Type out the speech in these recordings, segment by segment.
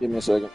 Give me a second.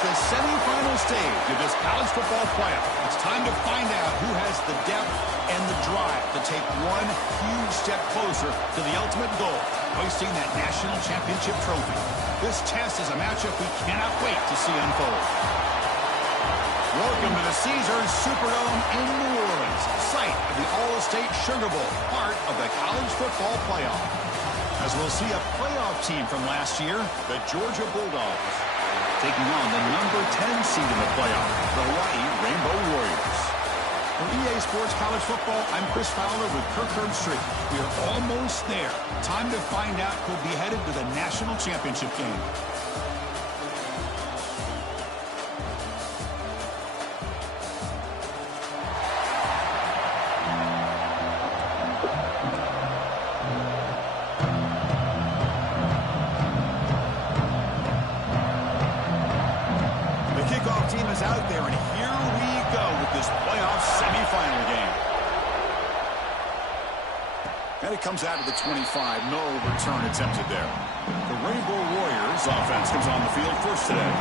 The semifinal stage of this college football playoff. It's time to find out who has the depth and the drive to take one huge step closer to the ultimate goal, hoisting that national championship trophy. This test is a matchup we cannot wait to see unfold. Welcome to the Caesars Superdome in New Orleans, site of the All-State Sugar Bowl, part of the college football playoff. As we'll see a playoff team from last year, the Georgia Bulldogs, taking on the number 10 seed in the playoff, the Hawaii Rainbow Warriors. For EA Sports College Football, I'm Chris Fowler with Kirk Herbstreit. We are almost there. Time to find out who'll be headed to the national championship game. Out there, and here we go with this playoff semifinal game. And it comes out of the 25. No return attempted there. The Rainbow Warriors offense comes on the field first today.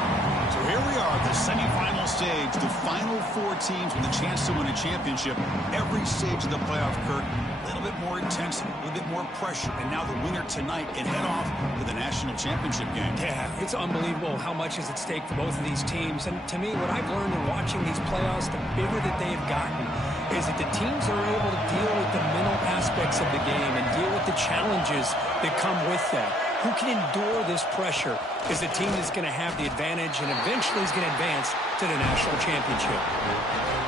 So here we are at the semifinal stage. The final 4 teams with a chance to win a championship. Every stage of the playoff, Kirk, a little bit more intensity, a little bit more pressure. And now the winner tonight can head off to the national championship game. Yeah, it's unbelievable how much is at stake for both of these teams. And to me, what I've learned in watching these playoffs, the bigger that they've gotten, is that the teams are able to deal with the mental aspects of the game and deal with the challenges that come with that. Who can endure this pressure is the team that's going to have the advantage and eventually is going to advance to the national championship.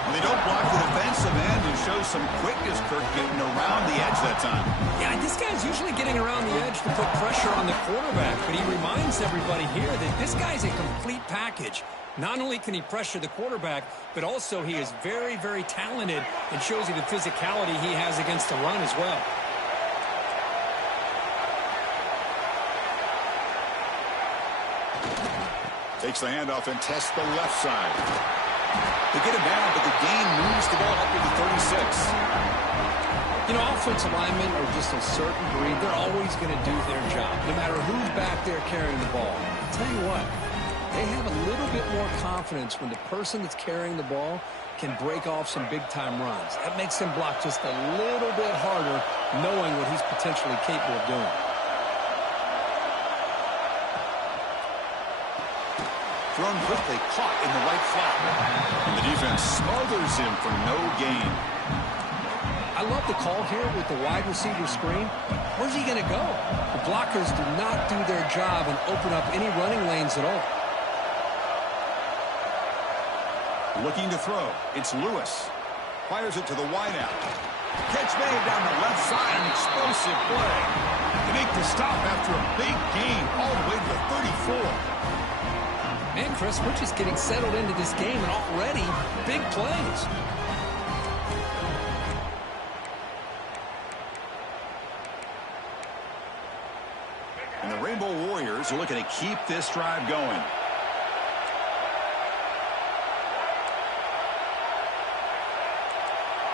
Well, they don't block the defensive end and show some quickness, Kirk, getting around the edge that time. Yeah, this guy's usually getting around the edge to put pressure on the quarterback, but he reminds everybody here that this guy's a complete package. Not only can he pressure the quarterback, but also he is very, very talented and shows you the physicality he has against the run as well. Takes the handoff and tests the left side. They get it down, but the gain moves the ball up to the 36. You know, offensive linemen are just a certain breed. They're always going to do their job, no matter who's back there carrying the ball. I'll tell you what, they have a little bit more confidence when the person that's carrying the ball can break off some big-time runs. That makes them block just a little bit harder, knowing what he's potentially capable of doing. Thrown quickly, caught in the right flat. And the defense smothers him for no gain. I love the call here with the wide receiver screen. Where's he going to go? The blockers do not do their job and open up any running lanes at all. Looking to throw. It's Lewis. Fires it to the wideout. Catch made down the left side. An explosive play. They make the stop after a big gain all the way to the 34. Man, Chris, we're just getting settled into this game, and already big plays. And the Rainbow Warriors are looking to keep this drive going.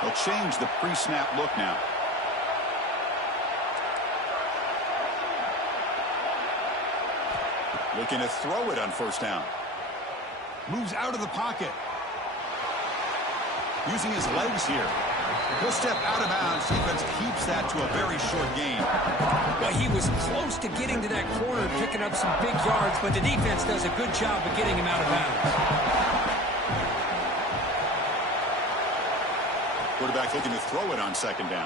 They'll change the pre-snap look now. Looking to throw it on first down. Moves out of the pocket. Using his legs here. He'll step out of bounds. Defense keeps that to a very short gain. Well, he was close to getting to that corner, picking up some big yards, but the defense does a good job of getting him out of bounds. Quarterback looking to throw it on second down.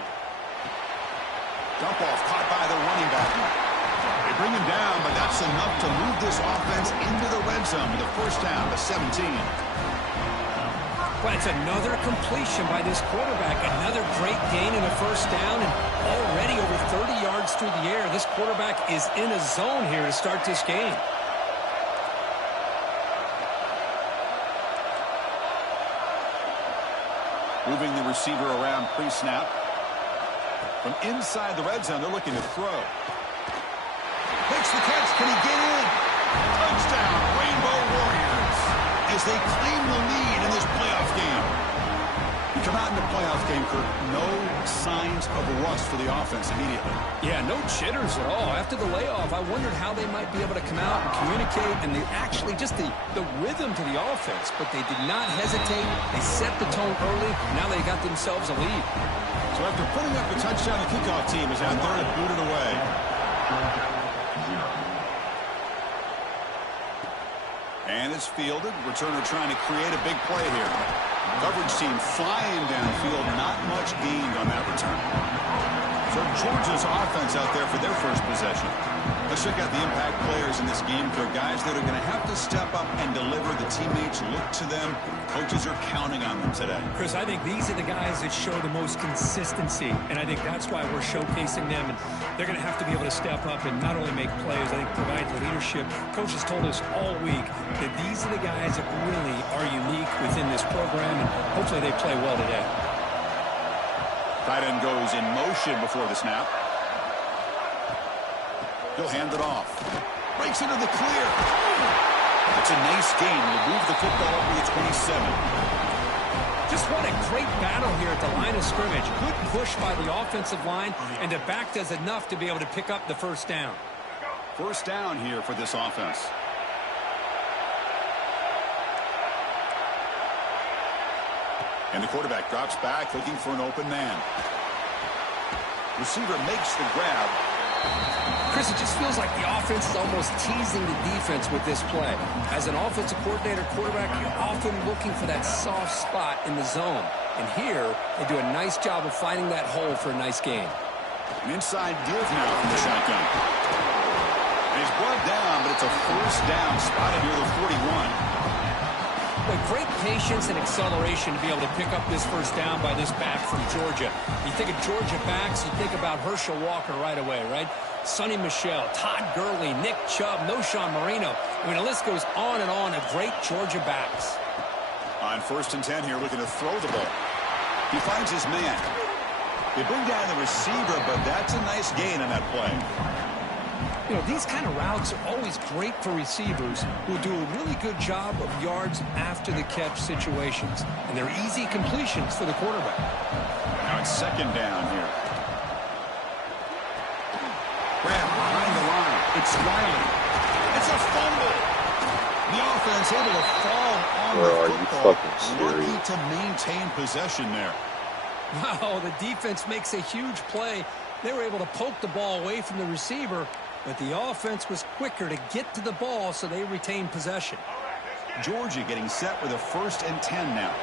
Dump off caught by the running back. They bring him down, but that's enough to move this offense into the red zone with a first down to 17. Well, it's another completion by this quarterback. Another great gain in a first down, and already over 30 yards through the air. This quarterback is in a zone here to start this game. Moving the receiver around pre-snap. From inside the red zone, they're looking to throw. Makes the catch. Can he get in? Touchdown, Rainbow Warriors, as they claim the lead in this playoff game. You come out in the playoff game, Kirk, no signs of rust for the offense immediately. Yeah, no jitters at all. After the layoff, I wondered how they might be able to come out and communicate, and they actually just the rhythm to the offense, but they did not hesitate. They set the tone early. Now they got themselves a lead. So after putting up a touchdown, the kickoff team is out there to boot it away. And it's fielded. Returner trying to create a big play here. Coverage team flying downfield. Not much gained on that return. So Georgia's offense out there for their first possession. Let's check out the impact players in this game. They're guys that are going to have to step up and deliver. The teammates look to them. Coaches are counting on them today. Chris, I think these are the guys that show the most consistency, and I think that's why we're showcasing them. And they're going to have to be able to step up and not only make plays, I think provide the leadership. Coaches told us all week that these are the guys that really are unique within this program, and hopefully they play well today. Tight end goes in motion before the snap. He'll hand it off. Breaks into the clear. That's a nice gain. Will move the football over the 27. Just what a great battle here at the line of scrimmage. Good push by the offensive line, and the back does enough to be able to pick up the first down. First down here for this offense. And the quarterback drops back, looking for an open man. Receiver makes the grab. Chris, it just feels like the offense is almost teasing the defense with this play. As an offensive coordinator, quarterback, you're often looking for that soft spot in the zone. And here, they do a nice job of finding that hole for a nice gain. An inside give now from the shotgun. And he's brought down, but it's a first down spotted near the 41. But great patience and acceleration to be able to pick up this first down by this back from Georgia. You think of Georgia backs, you think about Herschel Walker right away, right? Sonny Michel, Todd Gurley, Nick Chubb, Noshawn Marino. I mean, the list goes on and on of great Georgia backs. On 1st and 10 here, looking to throw the ball. He finds his man. They bring down the receiver, but that's a nice gain on that play. You know, these kind of routes are always great for receivers who do a really good job of yards after the catch situations. And they're easy completions for the quarterback. Now it's second down here. Grab behind the line. It's Riley. It's a fumble. The offense able to fall on the football. Lucky to maintain possession there. Wow, the defense makes a huge play. They were able to poke the ball away from the receiver, but the offense was quicker to get to the ball, so they retained possession. Georgia getting set with a 1st and 10 now.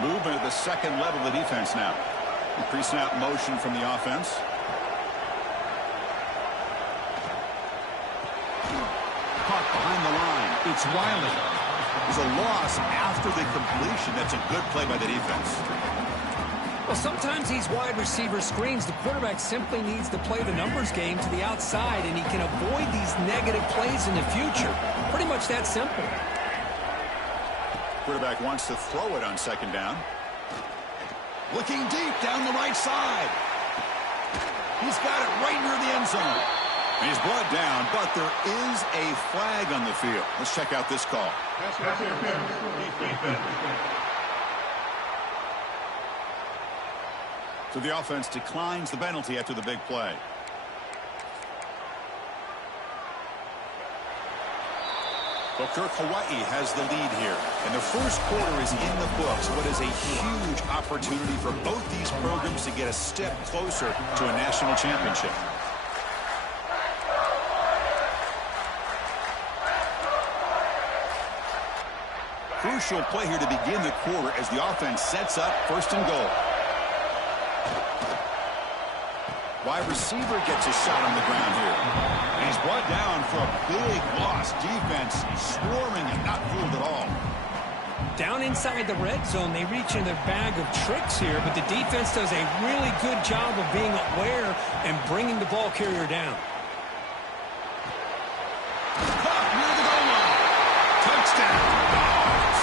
Movement at the second level of the defense now. Pre-snap motion from the offense. Caught behind the line. It's Riley. There's a loss after the completion. That's a good play by the defense. Well, sometimes these wide receiver screens, the quarterback simply needs to play the numbers game to the outside, and he can avoid these negative plays in the future. Pretty much that simple. Quarterback wants to throw it on second down. Looking deep down the right side. He's got it right near the end zone. And he's brought down, but there is a flag on the field. Let's check out this call. So the offense declines the penalty after the big play. Kirk, Hawaii has the lead here. And the first quarter is in the books. What is a huge opportunity for both these programs to get a step closer to a national championship. Crucial play here to begin the quarter as the offense sets up 1st and goal. Wide receiver gets a shot on the ground here. And he's brought down for a big loss. Defense swarming and not fooled at all. Down inside the red zone, they reach in their bag of tricks here, but the defense does a really good job of being aware and bringing the ball carrier down. Caught near the goal line. Touchdown, Dogs,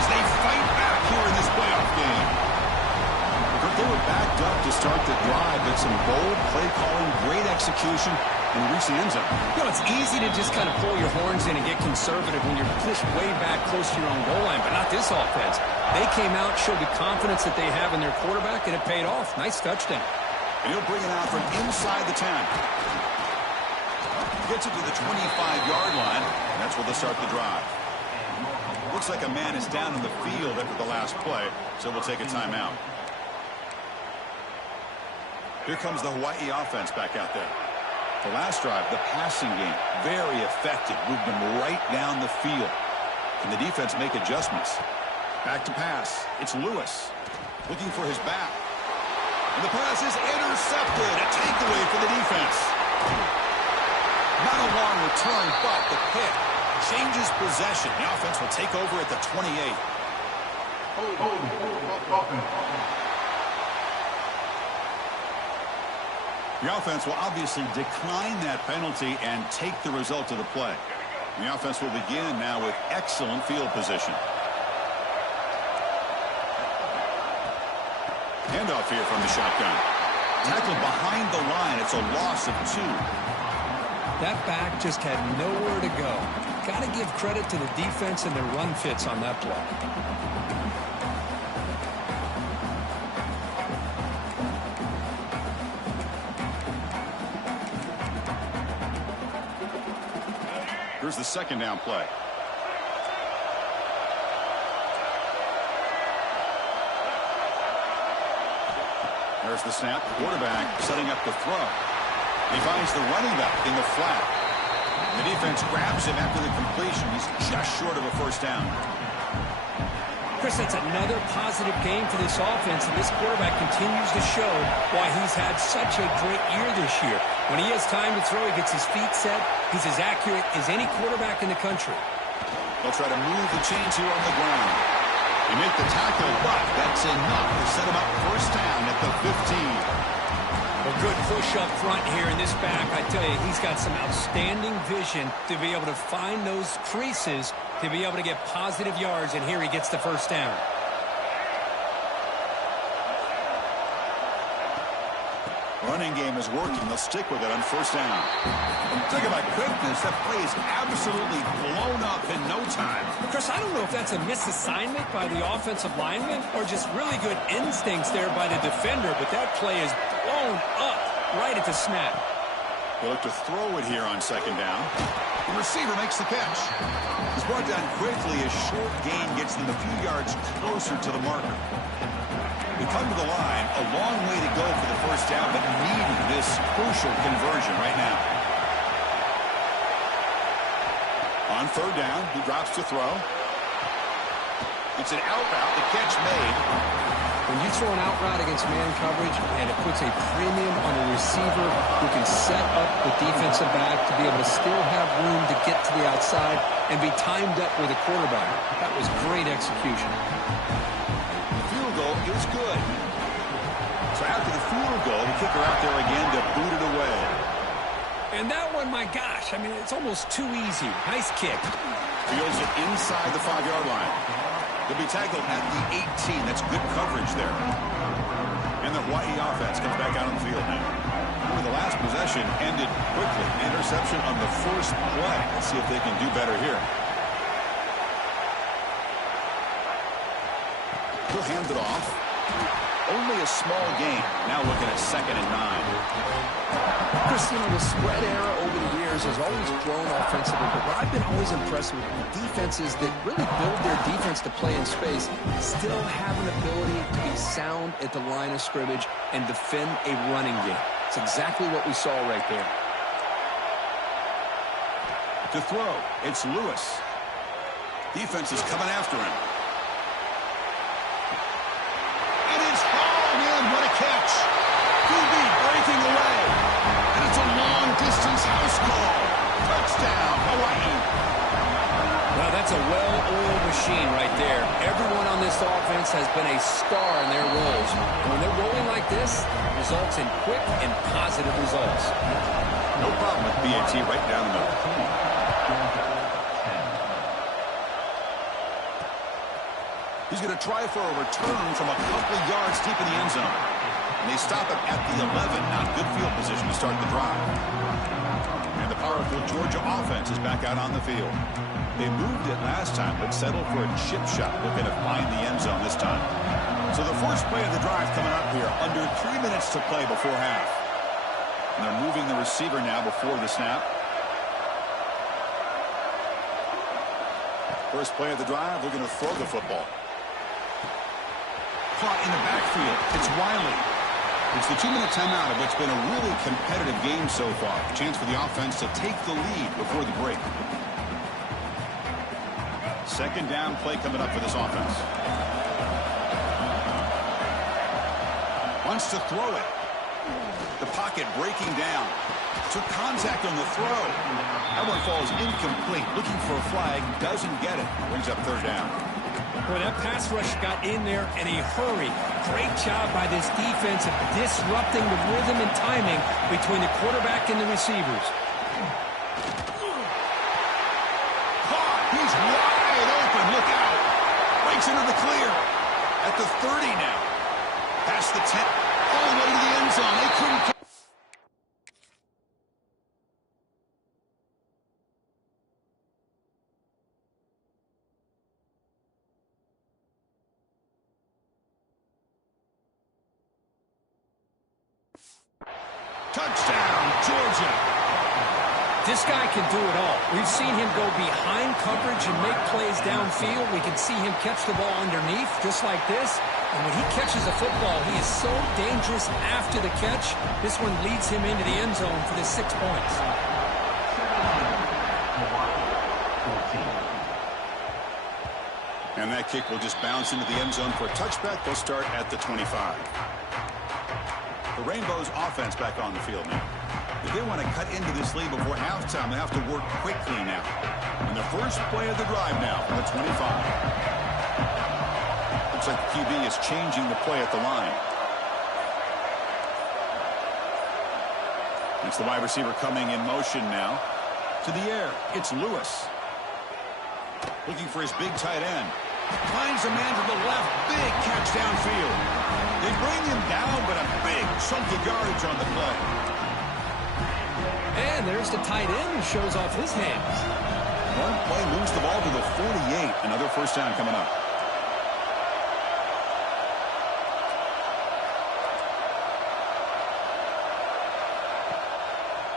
as they fight back here in this playoff game. They were backed up to start the drive, but some bold play calling, great execution, and reach the end zone. You know, it's easy to just kind of pull your horns in and get conservative when you're pushed way back close to your own goal line, but not this offense. They came out, showed the confidence that they have in their quarterback, and it paid off. Nice touchdown. And he'll bring it out from inside the 10. Gets it to the 25-yard line, and that's where they'll start the drive. Looks like a man is down in the field after the last play, so we'll take a timeout. Here comes the Hawaii offense back out there. The last drive, the passing game, very effective. Moved them right down the field. And the defense make adjustments. Back to pass. It's Lewis looking for his back. And the pass is intercepted. A takeaway for the defense. Not a long return, but the pick changes possession. The offense will take over at the 28. The offense will obviously decline that penalty and take the result of the play. The offense will begin now with excellent field position. Handoff here from the shotgun. Tackled behind the line. It's a loss of 2. That back just had nowhere to go. Got to give credit to the defense and their run fits on that play. Here's the second down play. There's the snap. Quarterback setting up the throw. He finds the running back in the flat. The defense grabs him after the completion. He's just short of a first down. Chris, that's another positive game for this offense, and this quarterback continues to show why he's had such a great year this year. When he has time to throw, he gets his feet set. He's as accurate as any quarterback in the country. They'll try to move the chains here on the ground. They make the tackle, but that's enough to set him up first down at the 15. A good push up front here in this back. I tell you, he's got some outstanding vision to be able to find those creases, to be able to get positive yards, and here he gets the first down. Running game is working. They'll stick with it on first down. Talk about quickness. That play is absolutely blown up in no time. Chris, I don't know if that's a misassignment by the offensive lineman or just really good instincts there by the defender, but that play is blown up right at the snap. They'll look to throw it here on second down. The receiver makes the catch. He's brought down quickly. A short gain gets them a few yards closer to the marker. We come to the line, a long way to go for the first down, but needing this crucial conversion right now. On third down, he drops to throw. It's an out route, the catch made. When you throw an out route against man coverage, and it puts a premium on a receiver who can set up the defensive back to be able to still have room to get to the outside and be timed up with a quarterback. That was great execution. Is good. So after the field goal, the kicker out there again to boot it away. And that one, my gosh, I mean, it's almost too easy. Nice kick. Fields it inside the 5-yard line. They'll be tackled at the 18. That's good coverage there. And the Hawaii offense comes back out on the field now. The last possession ended quickly. Interception on the first play. Let's see if they can do better here. He'll hand it off. Only a small gain. Now looking at 2nd and 9. Chris, you know, the spread era over the years has always grown offensively, but what I've been always impressed with defenses that really build their defense to play in space still have an ability to be sound at the line of scrimmage and defend a running game. It's exactly what we saw right there. To throw, it's Lewis. Defense is coming after him. What a catch. QB breaking away. And it's a long-distance house call. Touchdown, Hawaii. Well, that's a well-oiled machine right there. Everyone on this offense has been a star in their roles. And when they're rolling like this, it results in quick and positive results. No problem with BAT right down the middle. He's going to try for a return from a couple yards deep in the end zone. And they stop it at the 11. Not good field position to start the drive. And the powerful Georgia offense is back out on the field. They moved it last time, but settled for a chip shot, looking to find the end zone this time. So the first play of the drive coming up here. Under 3 minutes to play before half. And they're moving the receiver now before the snap. First play of the drive, they're going to throw the football. Caught in the backfield. It's Wiley. It's the 2-minute timeout of what's been a really competitive game so far. Chance for the offense to take the lead before the break. Second down play coming up for this offense. Wants to throw it. The pocket breaking down. Took contact on the throw. That one falls incomplete. Looking for a flag. Doesn't get it. Brings up third down. Boy, that pass rush got in there in a hurry. Great job by this defense of disrupting the rhythm and timing between the quarterback and the receivers. Caught. He's wide open. Look out. Breaks into the clear. At the 30 now. Past the 10. All the way to the end zone. They couldn't. Touchdown, Georgia. This guy can do it all. We've seen him go behind coverage and make plays downfield. We can see him catch the ball underneath just like this. And when he catches a football, he is so dangerous after the catch. This one leads him into the end zone for the 6 points. And that kick will just bounce into the end zone for a touchback. They'll start at the 25. The Rainbows offense back on the field now. If they want to cut into this lead before halftime, they have to work quickly now. And the first play of the drive now from the 25. Looks like the QB is changing the play at the line. It's the wide receiver coming in motion now. To the air, it's Lewis. Looking for his big tight end. Finds a man to the left. Big catch downfield. They bring him down, but a big chunk of yardage on the play. And there's the tight end who shows off his hands. One play moves the ball to the 48. Another first down coming up.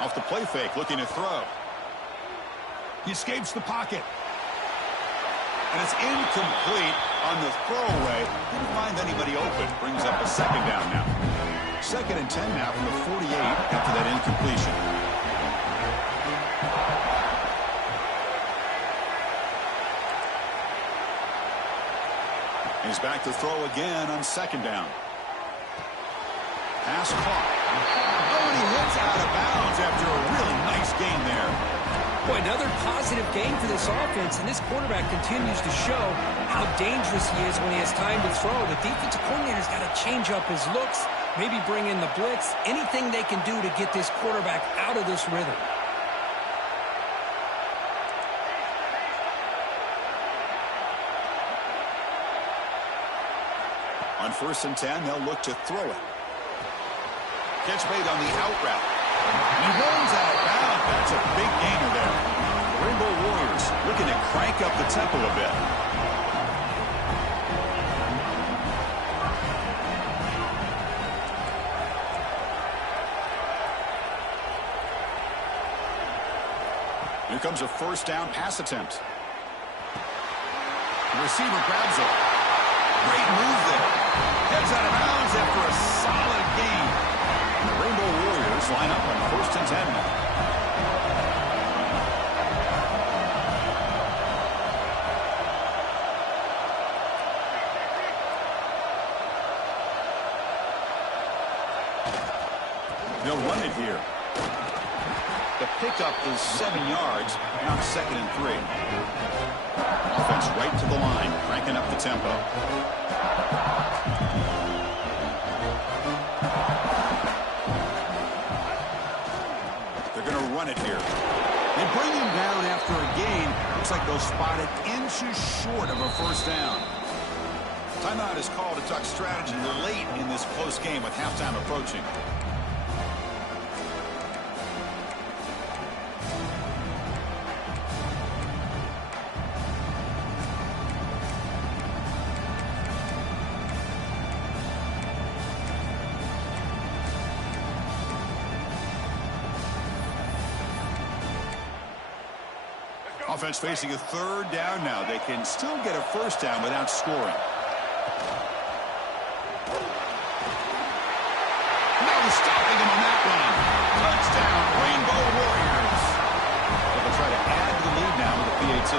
Off the play fake, looking to throw. He escapes the pocket. And it's incomplete on the throwaway. Didn't find anybody open. Brings up a second down now. 2nd and 10 now from the 48 after that incompletion. He's back to throw again on 2nd down. Pass caught. Oh, and he hits out of bounds after a really nice gain there. Boy, another positive game for this offense, and this quarterback continues to show how dangerous he is when he has time to throw. The defensive coordinator's got to change up his looks, maybe bring in the blitz, anything they can do to get this quarterback out of this rhythm. On 1st and 10, they'll look to throw it. Catch made on the out route. He runs out of bounds. That's a big gainer there. The Rainbow Warriors looking to crank up the tempo a bit. Here comes a first down pass attempt. The receiver grabs it. Great move there. Heads out of bounds after a solid gain. The Rainbow Warriors line up on 1st and 10 now. They'll run it here. The pickup is 7 yards, now 2nd and 3. Offense right to the line, cranking up the tempo. They're going to run it here. They bring him down after a gain. Looks like they'll spot it inches short of a first down. Timeout is called to talk strategy late in this close game with halftime approaching. Offense facing a 3rd down now. They can still get a first down without scoring. No stopping him on that one. Touchdown, Rainbow Warriors. They'll try to add to the lead now with a PAT.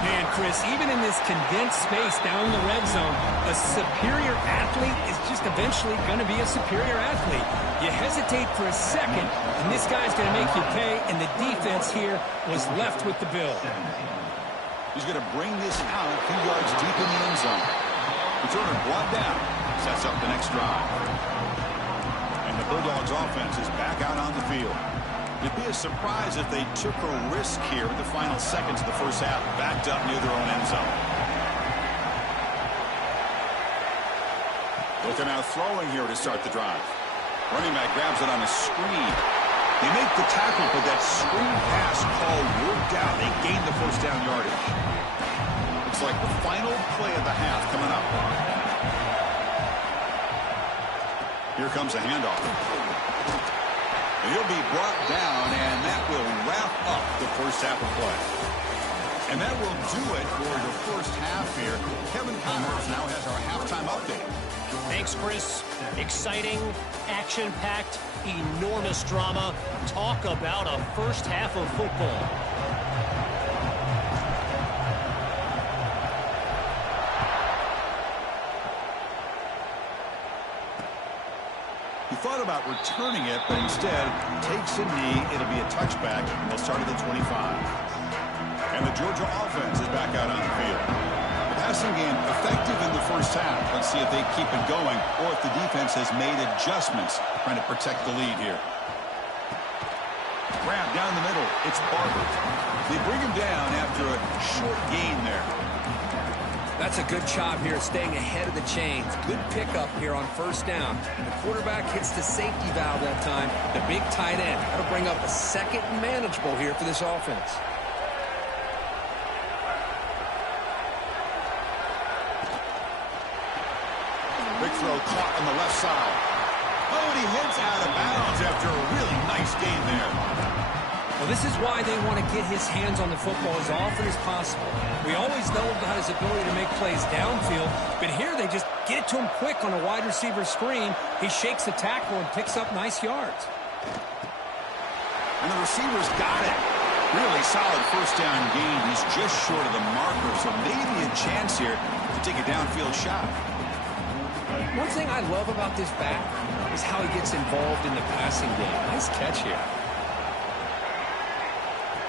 Man, Chris, even in this condensed space down in the red zone, a superior athlete is just eventually going to be a superior athlete. You hesitate for a second, and this guy's going to make you pay, and the defense here was left with the bill. He's going to bring this out a few yards deep in the end zone. Returner brought down. Sets up the next drive. And the Bulldogs offense is back out on the field. It'd be a surprise if they took a risk here in the final seconds of the first half, backed up near their own end zone. Looking out throwing here to start the drive. Running back grabs it on a screen. They make the tackle, but that screen pass call worked out. They gained the first down yardage. Looks like the final play of the half coming up. Here comes a handoff. He'll be brought down, and that will wrap up the first half of play. And that will do it for the first half here. Kevin Connors now has our halftime update. Thanks, Chris. Exciting, action-packed, enormous drama. Talk about a first half of football. He thought about returning it, but instead takes a knee. It'll be a touchback, and they'll start at the 25. And the Georgia offense is back out on the field. The passing game effective in the first half. Let's see if they keep it going or if the defense has made adjustments trying to protect the lead here. Grab down the middle. It's Barber. They bring him down after a short gain there. That's a good job here, staying ahead of the chains. Good pickup here on first down. The quarterback hits the safety valve that time. The big tight end. That'll bring up a second and manageable here for this offense. Big throw caught on the left side. Oh, and he heads out of bounds after a really nice gain there. Well, this is why they want to get his hands on the football as often as possible. We always know about his ability to make plays downfield, but here they just get it to him quick on a wide receiver screen. He shakes the tackle and picks up nice yards. And the receiver's got it. Really solid first down gain. He's just short of the marker, so maybe a chance here to take a downfield shot. One thing I love about this back is how he gets involved in the passing game. Nice catch here.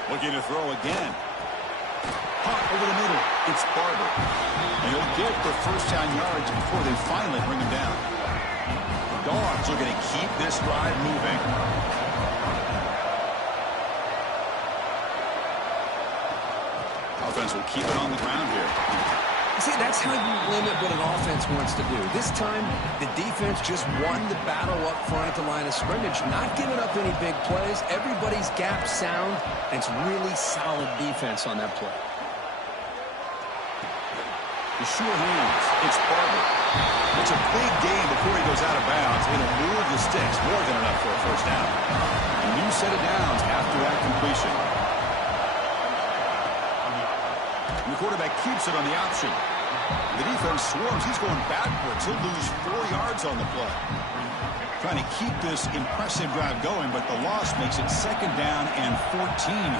Looking to throw again. Hot over the middle. It's Barber. And he'll get the first down yards before they finally bring him down. Dogs are going to keep this drive moving. Offense will keep it on the ground here. See, that's how you limit what an offense wants to do. This time, the defense just won the battle up front at the line of scrimmage, not giving up any big plays. Everybody's gap sound, and it's really solid defense on that play. The sure hands. It's Barber. It's a big gain before he goes out of bounds. It'll move the sticks more than enough for a first down. A new set of downs after that completion. And the quarterback keeps it on the option. The defense swarms. He's going backwards. He'll lose 4 yards on the play. Trying to keep this impressive drive going, but the loss makes it second down and 14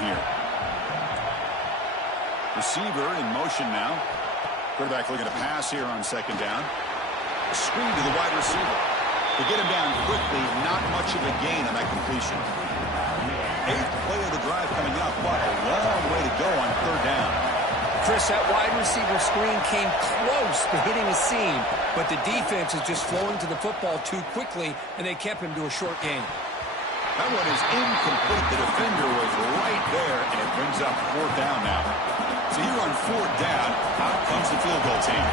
here. Receiver in motion now. Quarterback looking to pass here on second down. Screen to the wide receiver. To get him down quickly, not much of a gain on that completion. 8th play of the drive coming up, but a long way to go on third down. Chris, that wide receiver screen came close to hitting a seam, but the defense is just flowing to the football too quickly, and they kept him to a short gain. That one is incomplete. The defender was right there, and it brings up fourth down now. So here on fourth down, out comes the field goal team.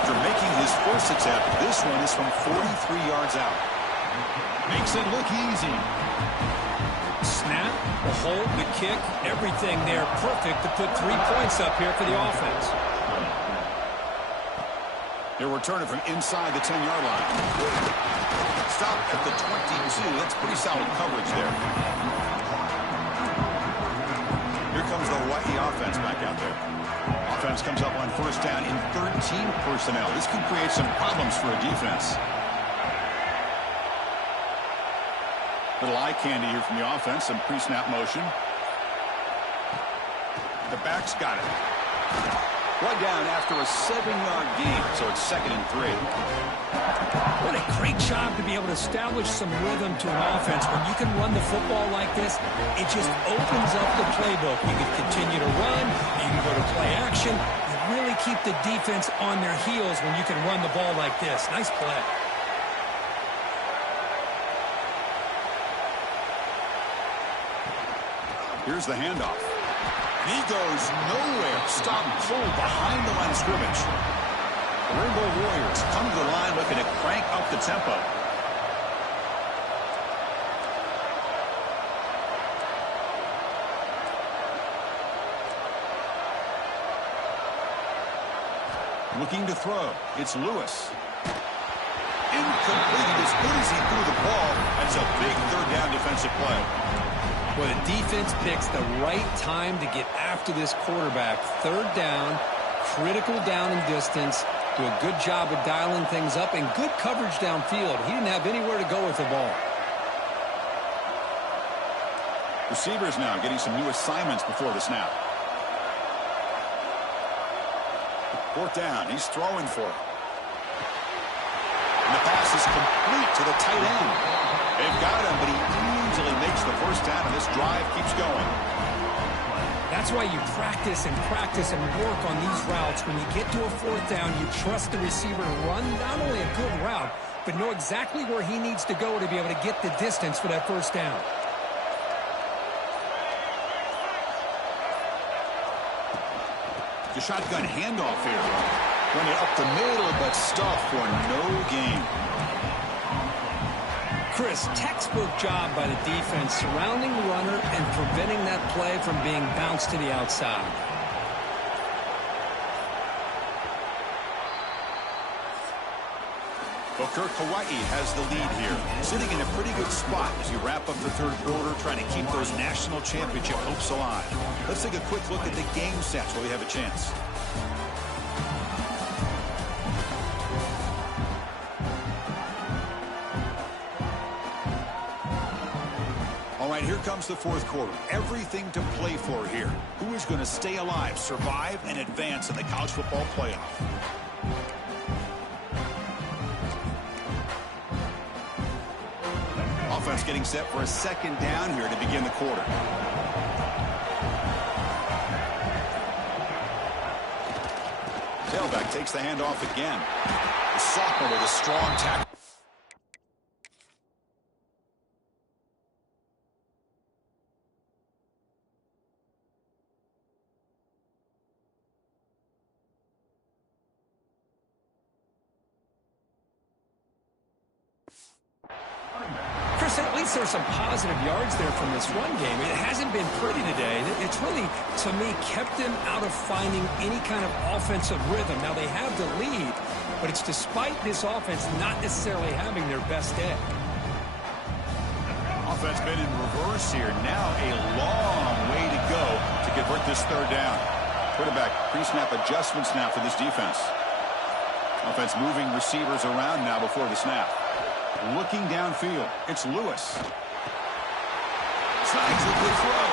After making his first attempt, this one is from 43 yards out. Makes it look easy. Snap, the hold, the kick, everything there perfect to put 3 points up here for the offense. They'll return it from inside the 10-yard line. Stop at the 22. That's pretty solid coverage there. Here comes the Hawaii offense back out there. Offense comes up on first down in 13 personnel. This could create some problems for a defense. Little eye candy here from the offense. Some pre-snap motion. The back's got it. One down after a 7-yard gain, so it's 2nd and 3. What a great job to be able to establish some rhythm to an offense. When you can run the football like this, it just opens up the playbook. You can continue to run. You can go to play action. You really keep the defense on their heels when you can run the ball like this. Nice play. Here's the handoff. And he goes nowhere. Stop pulled behind the line of scrimmage. The Rainbow Warriors come to the line looking to crank up the tempo. Looking to throw. It's Lewis. Incomplete. As good as he threw the ball, that's a big 3rd down defensive play. Well, the defense picks the right time to get after this quarterback. 3rd down, critical down and distance. Do a good job of dialing things up and good coverage downfield. He didn't have anywhere to go with the ball. Receivers now getting some new assignments before the snap. 4th down. He's throwing for it. And the pass is complete to the tight end. They've got him, but he easily makes the 1st down, and this drive keeps going. That's why you practice and work on these routes. When you get to a 4th down, you trust the receiver to run not only a good route, but know exactly where he needs to go to be able to get the distance for that 1st down. The shotgun handoff here. Run it up the middle, but stuffed for no gain. Chris, textbook job by the defense surrounding the runner and preventing that play from being bounced to the outside. Booker Kauai has the lead here, sitting in a pretty good spot as you wrap up the 3rd quarter, trying to keep those national championship hopes alive. Let's take a quick look at the game stats while we have a chance. All right, here comes the 4th quarter. Everything to play for here. Who is going to stay alive, survive, and advance in the college football playoff? Offense getting set for a 2nd down here to begin the quarter. Tailback takes the handoff again. The sophomore with a strong tackle. At least there's some positive yards there from this run game. It hasn't been pretty today. It's really, to me, kept them out of finding any kind of offensive rhythm. Now, they have the lead, but it's despite this offense not necessarily having their best day. Offense been in reverse here. Now a long way to go to convert this 3rd down. Quarterback pre-snap adjustments now for this defense. Offense moving receivers around now before the snap. Looking downfield, it's Lewis. Snags a good throw.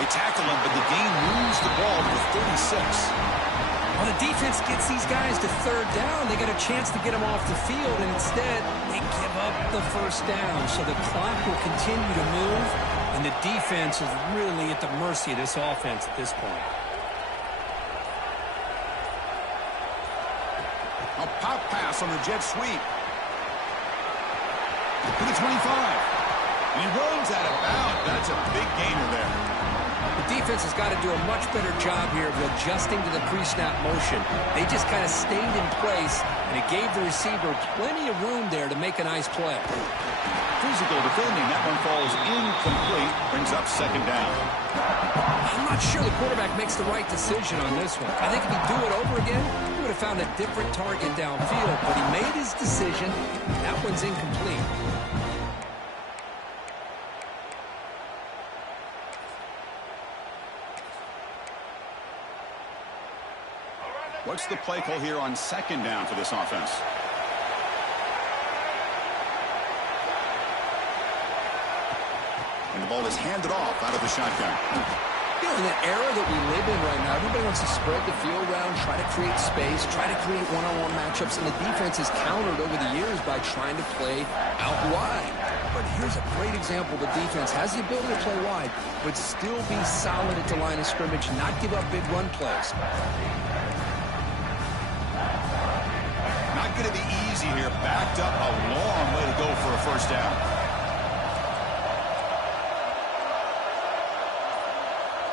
They tackle him, but the gain moves the ball to the 36. Well, the defense gets these guys to 3rd down. They get a chance to get them off the field, and instead they give up the 1st down. So the clock will continue to move, and the defense is really at the mercy of this offense at this point. A pop pass on the jet sweep. To the 25. And he runs out of bounds. That's a big gainer there. The defense has got to do a much better job here of adjusting to the pre-snap motion. They just kind of stayed in place, and it gave the receiver plenty of room there to make a nice play. Physical defending. That one falls incomplete. Brings up 2nd down. I'm not sure the quarterback makes the right decision on this one. I think if he'd do it over again, he would have found a different target downfield, but he made his decision. That one's incomplete. What's the play call here on 2nd down for this offense? And the ball is handed off out of the shotgun. You know, in the era that we live in right now, everybody wants to spread the field around, try to create space, try to create one-on-one matchups, and the defense has countered over the years by trying to play out wide. But here's a great example. The defense has the ability to play wide, but still be solid at the line of scrimmage, not give up big run plays. Not going to be easy here. Backed up, a long way to go for a first down.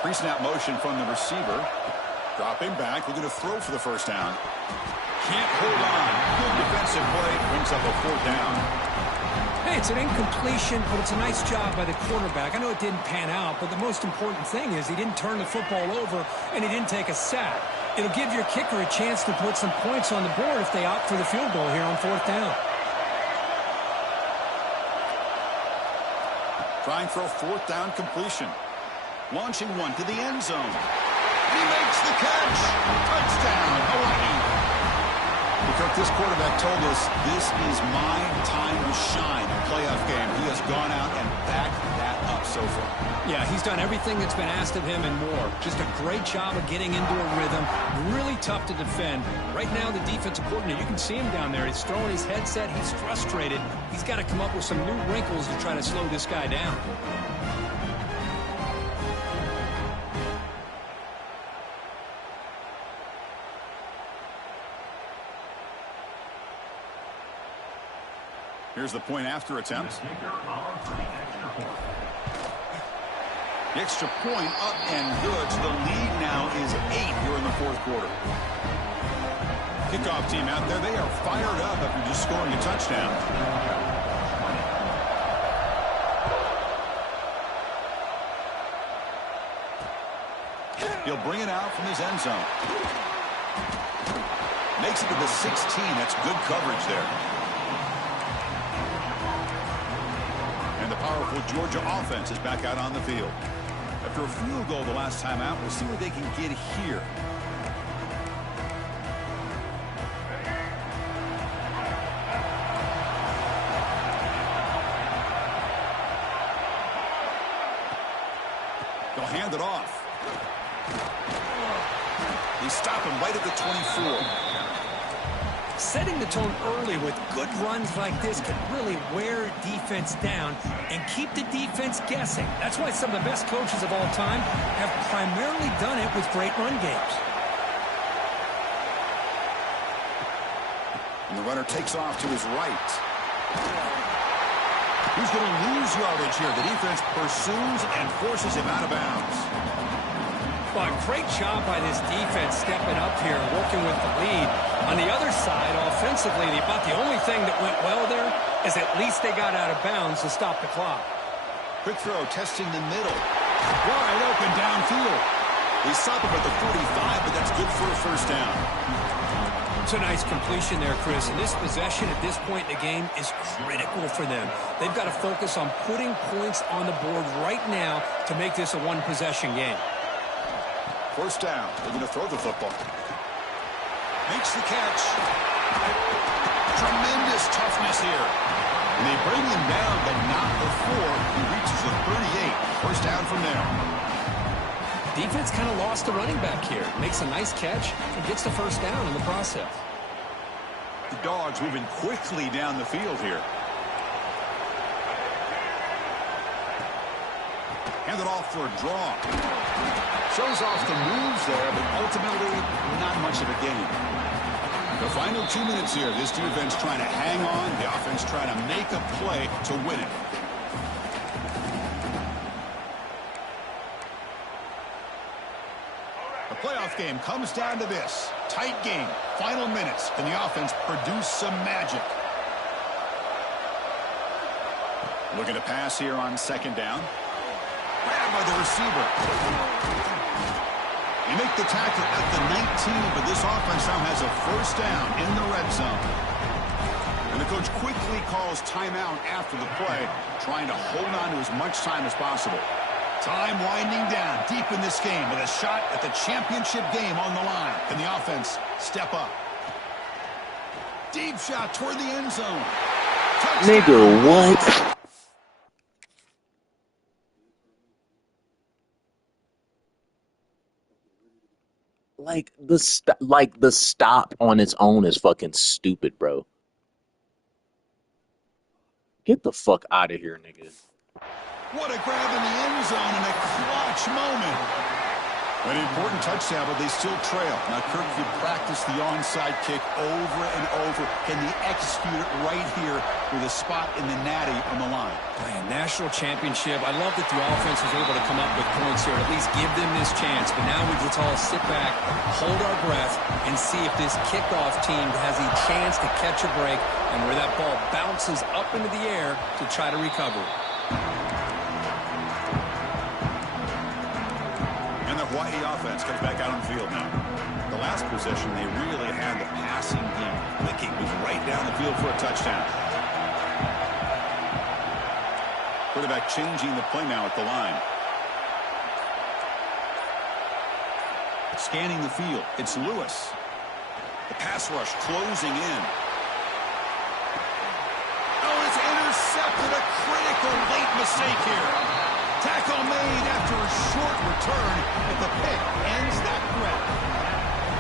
Pre-snap motion from the receiver. Dropping back, looking to throw for the first down. Can't hold on. Good defensive play. Brings up a fourth down. Hey, it's an incompletion, but it's a nice job by the quarterback. I know it didn't pan out, but the most important thing is he didn't turn the football over and he didn't take a sack. It'll give your kicker a chance to put some points on the board if they opt for the field goal here on fourth down. Trying for a fourth down completion. Launching one to the end zone. He makes the catch. Touchdown, Hawaii. Because this quarterback told us this is my time to shine. A playoff game. He has gone out and backed that up so far. Yeah, he's done everything that's been asked of him and more. Just a great job of getting into a rhythm. Really tough to defend. Right now, the defensive coordinator, you can see him down there. He's throwing his headset. He's frustrated. He's got to come up with some new wrinkles to try to slow this guy down. Here's the point after attempt. The extra point up and good. So the lead now is 8 here in the fourth quarter. Kickoff team out there. They are fired up after just scoring a touchdown. He'll bring it out from his end zone. Makes it to the 16. That's good coverage there. And the powerful Georgia offense is back out on the field. After a field goal the last time out, we'll see what they can get here. They'll hand it off. They stop him right at the 24. Setting the tone early with good runs like this can really wear defense down and keep the defense guessing. That's why some of the best coaches of all time have primarily done it with great run games. And the runner takes off to his right. Who's going to lose yardage here? The defense pursues and forces him out of bounds. Well, great job by this defense stepping up here and working with the lead. On the other side, offensively, about the only thing that went well there is at least they got out of bounds to stop the clock. Quick throw, testing the middle. Wide open downfield. They stop him at the 45, but that's good for a first down. It's a nice completion there, Chris. And this possession at this point in the game is critical for them. They've got to focus on putting points on the board right now to make this a one-possession game. First down. They're going to throw the football. Makes the catch. Tremendous toughness here. And they bring him down, but not before he reaches the 38. First down from there. Defense kind of lost the running back here. Makes a nice catch and gets the first down in the process. The Dogs moving quickly down the field here. Hand it off for a draw. Shows off the moves there, but ultimately not much of a gain. The final 2 minutes here. This defense trying to hang on. The offense trying to make a play to win it. The playoff game comes down to this. Tight game. Final minutes. Can the offense produce some magic? Looking to pass here on second down. Grabbed by the receiver. You make the tackle at the 19, but this offense now has a first down in the red zone. And the coach quickly calls timeout after the play, trying to hold on to as much time as possible. Time winding down deep in this game with a shot at the championship game on the line. Can the offense step up? Deep shot toward the end zone. Touchdown. Nigga, what? Touchdown. the stop on its own is fucking stupid, bro. Get the fuck out of here, nigga. What a grab in the end zone and a clutch moment. An important touchdown, but they still trail. Now, Kirk, you practice the onside kick over and over. Can they execute it right here with a spot in the natty on the line? Man, national championship. I love that the offense was able to come up with points here, at least give them this chance. But now we just all sit back, hold our breath, and see if this kickoff team has a chance to catch a break and where that ball bounces up into the air to try to recover it. Hawaii offense comes back out on the field now. The last possession, they really had the passing game clicking. It was right down the field for a touchdown. Quarterback changing the play now at the line. Scanning the field. It's Lewis. The pass rush closing in. Oh, it's intercepted. A critical late mistake here. Tackle made after a short return, but the pick ends that threat.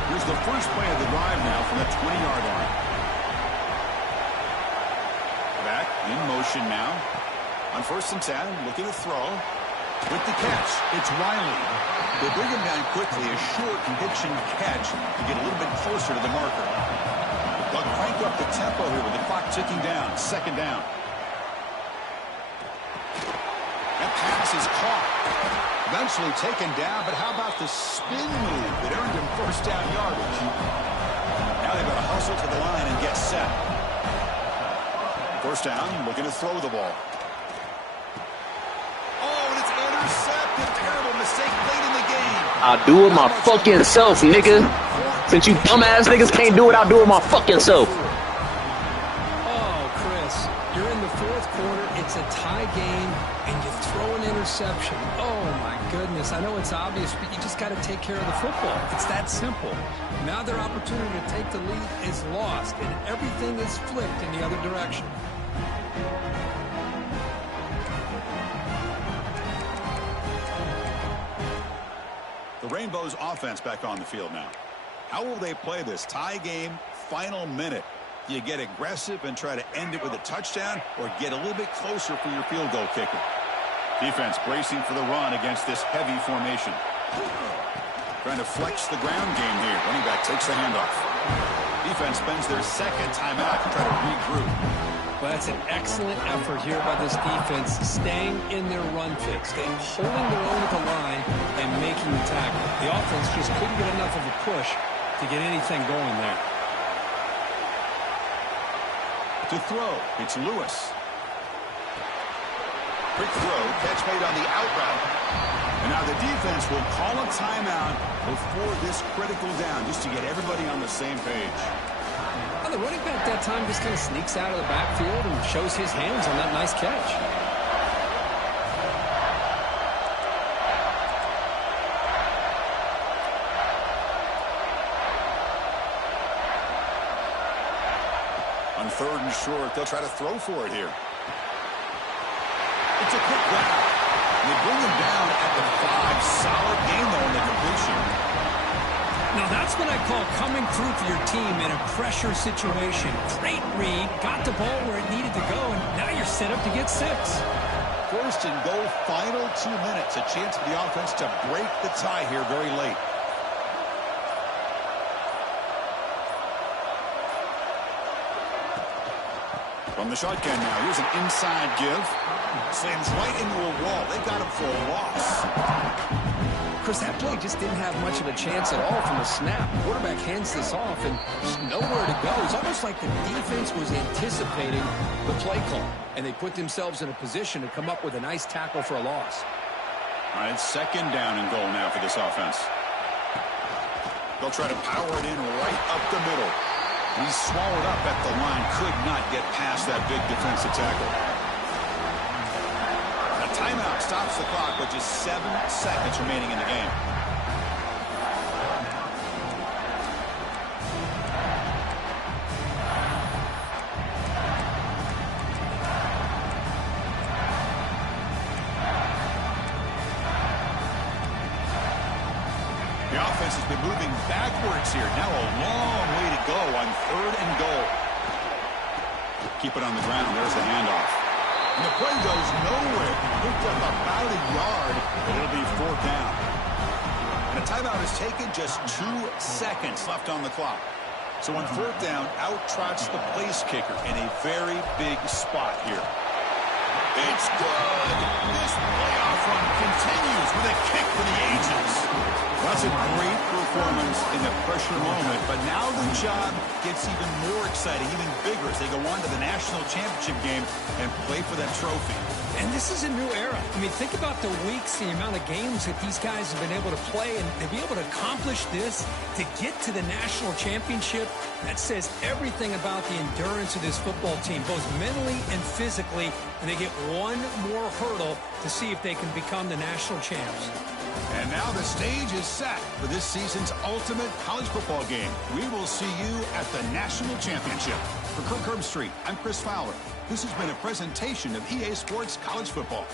Here's the first play of the drive now from the 20-yard line. Back in motion now. On 1st and 10, looking to throw. With the catch, it's Riley. They bring him down quickly, a short conviction catch to get a little bit closer to the marker. They'll crank up the tempo here with the clock ticking down. 2nd down. That pass is caught. Eventually taken down, but how about the spin move that earned him 1st down yardage? Now they've got to hustle to the line and get set. 1st down, looking to throw the ball. Oh, and it's intercepted. Terrible mistake late in the game. I'll do it my fucking self, nigga. Since you dumbass niggas can't do it, I'll do it my fucking self. Oh, Chris, you're in the 4th quarter. It's a tie game, and you throw an interception. Oh, my goodness. I know it's obvious, but you just got to take care of the football. It's that simple. Now their opportunity to take the lead is lost, and everything is flipped in the other direction. The Rainbows offense back on the field now. How will they play this tie game, final minute? Do you get aggressive and try to end it with a touchdown, or get a little bit closer for your field goal kicker? Defense bracing for the run against this heavy formation. Trying to flex the ground game here. Running back takes the handoff. Defense spends their 2nd timeout to try to regroup. Well, that's an excellent effort here by this defense, staying in their run fit, staying holding their own at the line and making the tackle. The offense just couldn't get enough of a push to get anything going there. To throw, it's Lewis. Quick throw, catch made on the out route. And now the defense will call a timeout before this critical down, just to get everybody on the same page. Well, the running back that time just kind of sneaks out of the backfield and shows his hands on that nice catch. On 3rd and short, they'll try to throw for it here. It's a quick grab. They bring him down at the 5. Solid game, though, in the completion. Now, that's what I call coming through for your team in a pressure situation. Great read, got the ball where it needed to go, and now you're set up to get 6. 1st and goal, final 2 minutes. A chance for the offense to break the tie here very late. From the shotgun now, here's an inside give. Slams right into a wall. They got him for a loss. Chris, that play just didn't have much of a chance at all from the snap. Quarterback hands this off, and there's nowhere to go. It's almost like the defense was anticipating the play call, and they put themselves in a position to come up with a nice tackle for a loss. All right, 2nd down and goal now for this offense. They'll try to power it in right up the middle. He's swallowed up at the line. Could not get past that big defensive tackle. A timeout stops the clock with just 7 seconds remaining in the game. The offense has been moving backwards here. Now a long way to go on 3rd and goal. Keep it on the ground. There's the handoff. And the play goes nowhere. Picked up about a yard, but it'll be 4th down. And a timeout is taken. Just 2 seconds left on the clock. So on 4th down, out trots the place kicker in a very big spot here. It's good. This playoff run continues with a kick for the ages. That's a great performance in the pressure moment, but now the job gets even more exciting, even bigger as they go on to the national championship game and play for that trophy. And this is a new era. I mean, think about the weeks, the amount of games that these guys have been able to play, and to be able to accomplish this, to get to the national championship, that says everything about the endurance of this football team, both mentally and physically, and they get one more hurdle to see if they can become the national champs. And now the stage is set for this season's ultimate college football game. We will see you at the national championship. For Kirk Herbstreit, I'm Chris Fowler. This has been a presentation of EA Sports College Football.